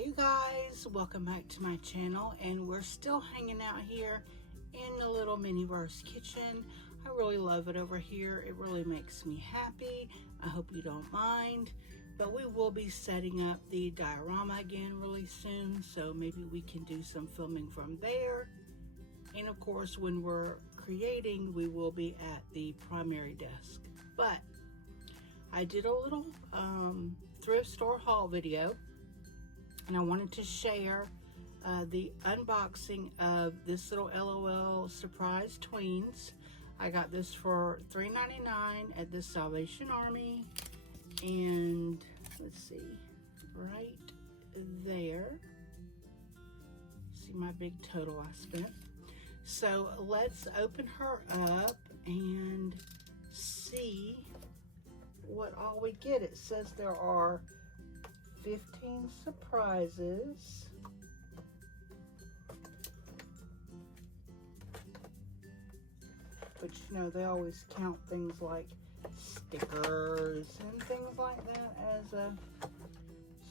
Hey you guys, welcome back to my channel, and we're still hanging out here in the little Miniverse kitchen. I really love it over here. It really makes me happy. I hope you don't mind, but we will be setting up the diorama again really soon, so maybe we can do some filming from there. And of course, when we're creating, we will be at the primary desk. But I did a little thrift store haul video, and I wanted to share the unboxing of this little LOL surprise tweens. I got this for $3.99 at the Salvation Army, and let's see, right there, see my big total I spent. So let's open her up and see what all we get. It says there are 15 surprises. But you know, they always count things like stickers and things like that as a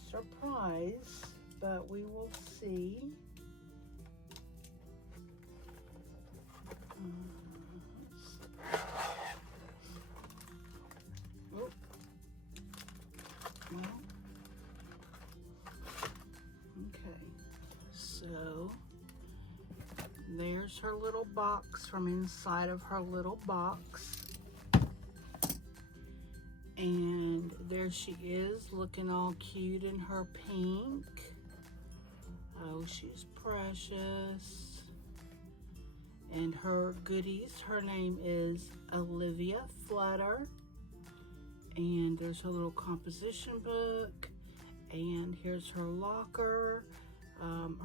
surprise, but we will see. Oh. Well, okay, so there's her little box from inside of her little box. And there she is, looking all cute in her pink. Oh, she's precious. And her goodies, her name is Olivia Flutter. And there's her little composition book. And here's her locker.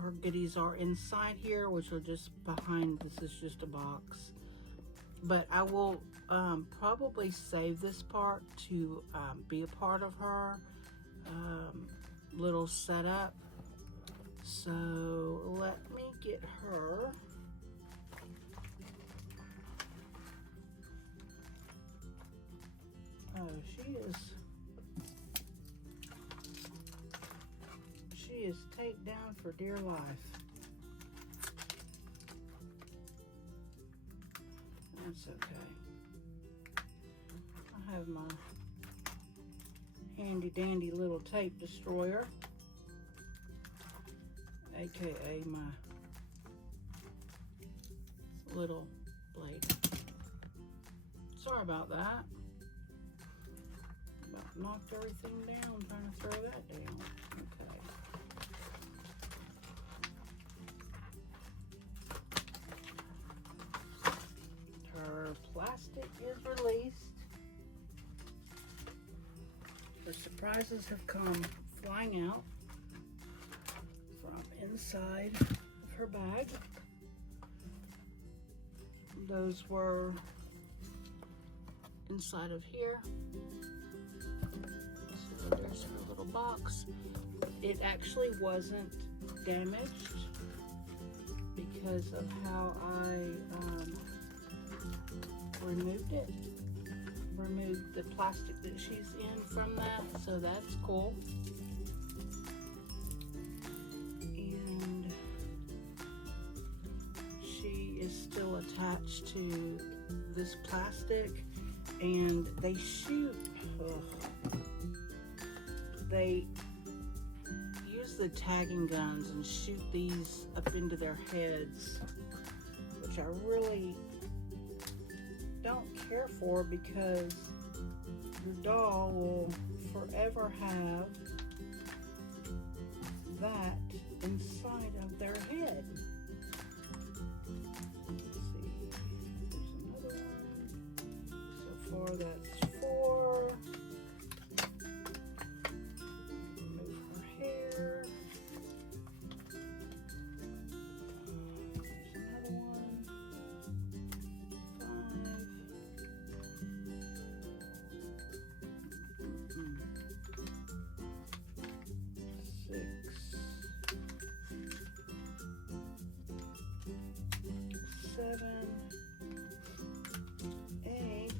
Her goodies are inside here, which are just behind. This is just a box. But I will probably save this part to be a part of her little setup. So let me get her. Oh, she is taped down for dear life. That's okay. I have my handy dandy little tape destroyer, aka my little blade. Sorry about that. About knocked everything down trying to throw that down. Okay. Her plastic is released. Her surprises have come flying out from inside of her bag. Those were inside of here. So there's her little box. It actually wasn't damaged because of how I removed it. Removed the plastic that she's in from that, so that's cool. And she is still attached to this plastic, and they shoot, they use the tagging guns and shoot these up into their heads, which I really don't care for, because the doll will forever have that inside of their head. Let's see, there's another one. So far that's 4. Remove her hair. There's another one. 6, 7, 8,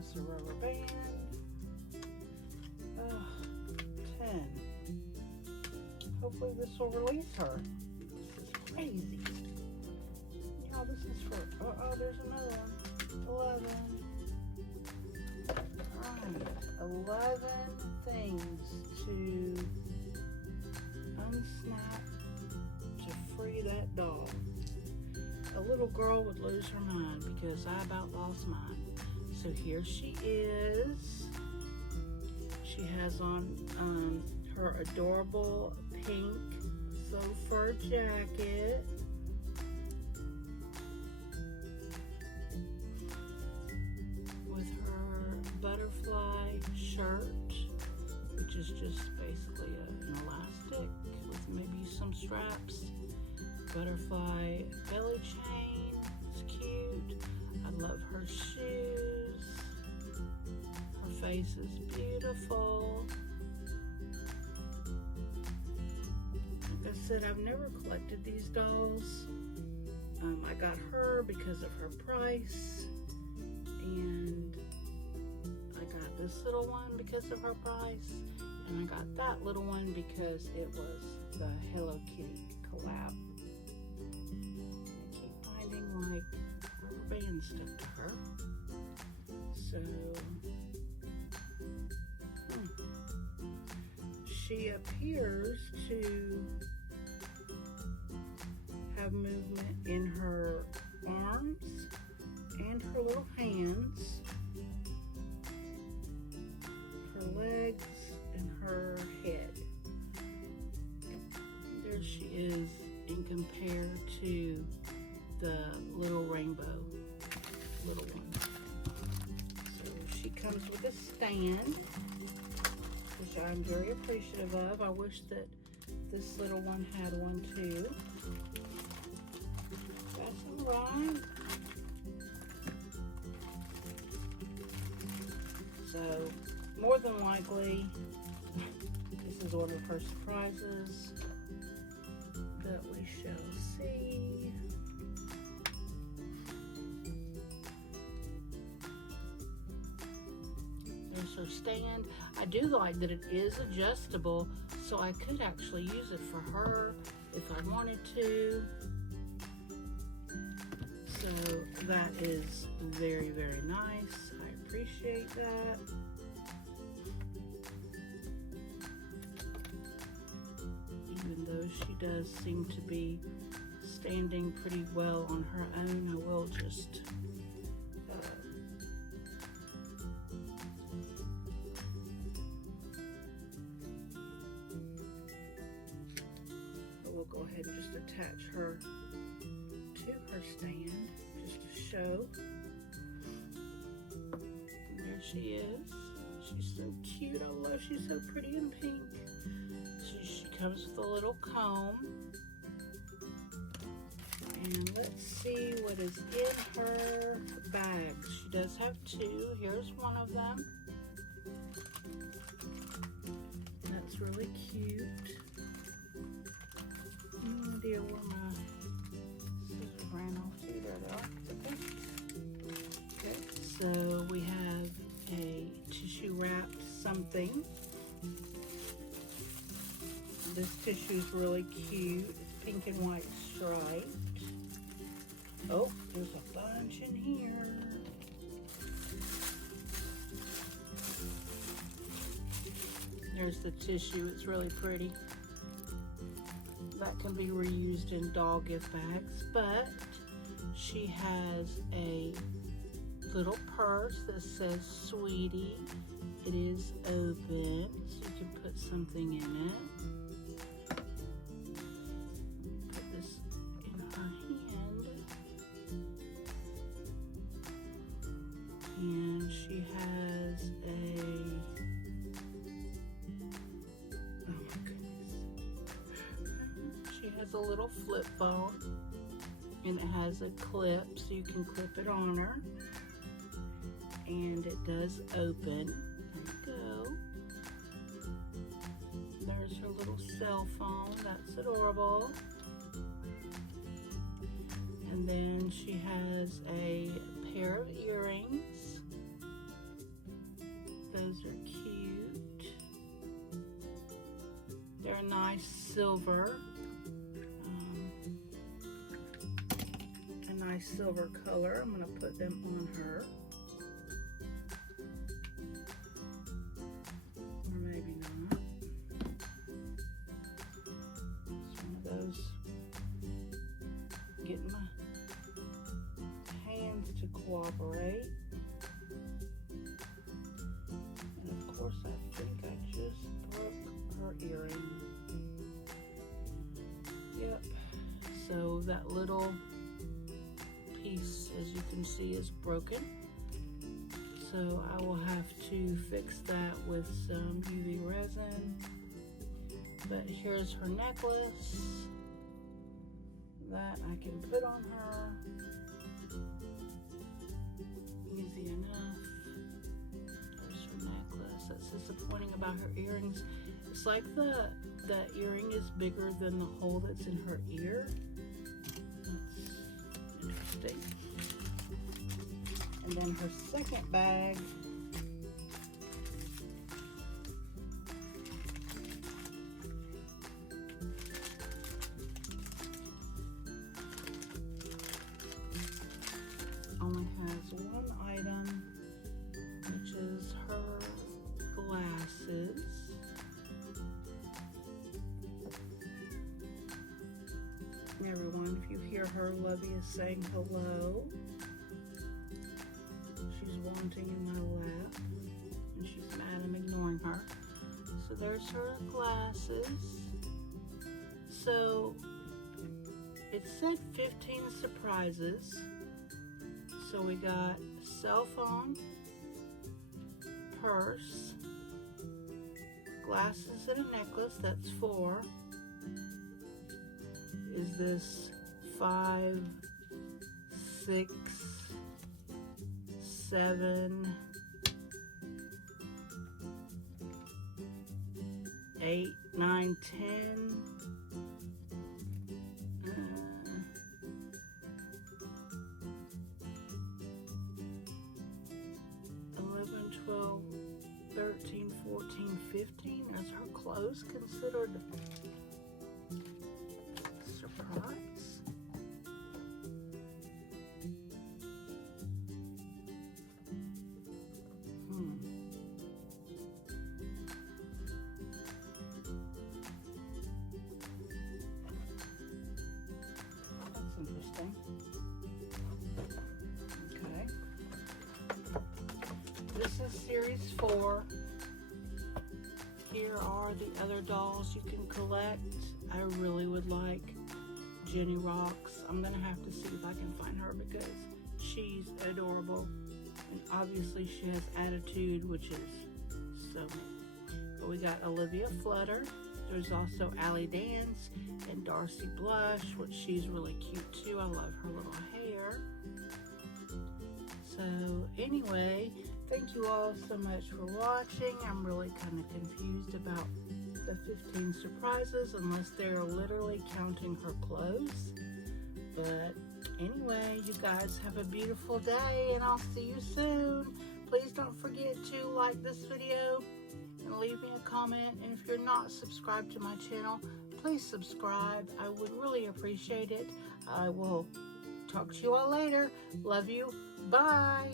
plus a rubber band. 10. Hopefully this will release her. This is crazy. Y'all, this is for, oh, there's another one. 11. Alright, 11 things to unsnap to free that doll. A little girl would lose her mind because I about lost mine. So here she is. She has on her adorable pink faux fur jacket. With her butterfly shirt, which is just basically an elastic with maybe some straps. Butterfly belly chain, it's cute. I love her shoes. Her face is beautiful. Like I said, I've never collected these dolls. I got her because of her price, and I got this little one because of her price, and I got that little one because it was the Hello Kitty collab. Like rubber band stuck to her. So she appears to have movement in her arms and her little hands, her legs, and her head. There she is in compared to the little rainbow little one. So she comes with a stand, which I'm very appreciative of. I wish that this little one had one too. That's alright. So more than likely, this is one of her surprises that we shall see. Her stand. I do like that it is adjustable, so I could actually use it for her if I wanted to. So that is very, very nice. I appreciate that. Even though she does seem to be standing pretty well on her own, I will just go ahead and just attach her to her stand just to show. And there she is. She's so cute. I love she's so pretty and pink. She comes with a little comb. And let's see what is in her bags. She does have two. Here's one of them. That's really cute. Dear where my scissors ran off to. There they are. Okay, so we have a tissue wrapped something. This tissue is really cute. It's pink and white striped. Oh, there's a bunch in here. There's the tissue. It's really pretty. That can be reused in doll gift bags, but she has a little purse that says Sweetie. It is open, so you can put something in it. Put this in her hand. And she has a, oh my goodness. She has a little flip phone, and it has a clip, so you can clip it on her. And it does open. There you go. There's her little cell phone. That's adorable. And then she has a pair of earrings. They're cute. They're a nice silver. A nice silver color. I'm going to put them on her. Or maybe not. It's one of those. Getting my hands to cooperate. And of course I think I just broke her earring. Yep. So that little piece, as you can see, is broken. So I will have to fix that with some UV resin. But here's her necklace that I can put on her. Easy enough. There's her necklace. That's disappointing about her earrings. It's like the earring is bigger than the hole that's in her ear. That's interesting. And then her second bag only has one item, which is her glasses. Everyone, if you hear her, Lovey is saying hello. She's wanting in my lap, and she's mad I'm ignoring her. So there's her glasses. So it said 15 surprises. So we got cell phone, purse, glasses and a necklace, that's 4. Is this 5, 6, 7, 8, 9, 10. 11, 12, 13, 14, 15. Is her clothes considered surprise? That's interesting. Okay. This is series 4. Here are the other dolls you can collect. I really would like Jenny Rocks. I'm gonna have to see if I can find her because she's adorable. And obviously she has attitude, which is so good. But we got Olivia Flutter. There's also Allie Dance and Darcy Blush, which she's really cute too. I love her little hair. So anyway, thank you all so much for watching. I'm really kind of confused about the 15 surprises unless they're literally counting her clothes. But anyway, you guys have a beautiful day and I'll see you soon. Please don't forget to like this video and leave me a comment. And if you're not subscribed to my channel, please subscribe. I would really appreciate it. I will talk to you all later. Love you. Bye.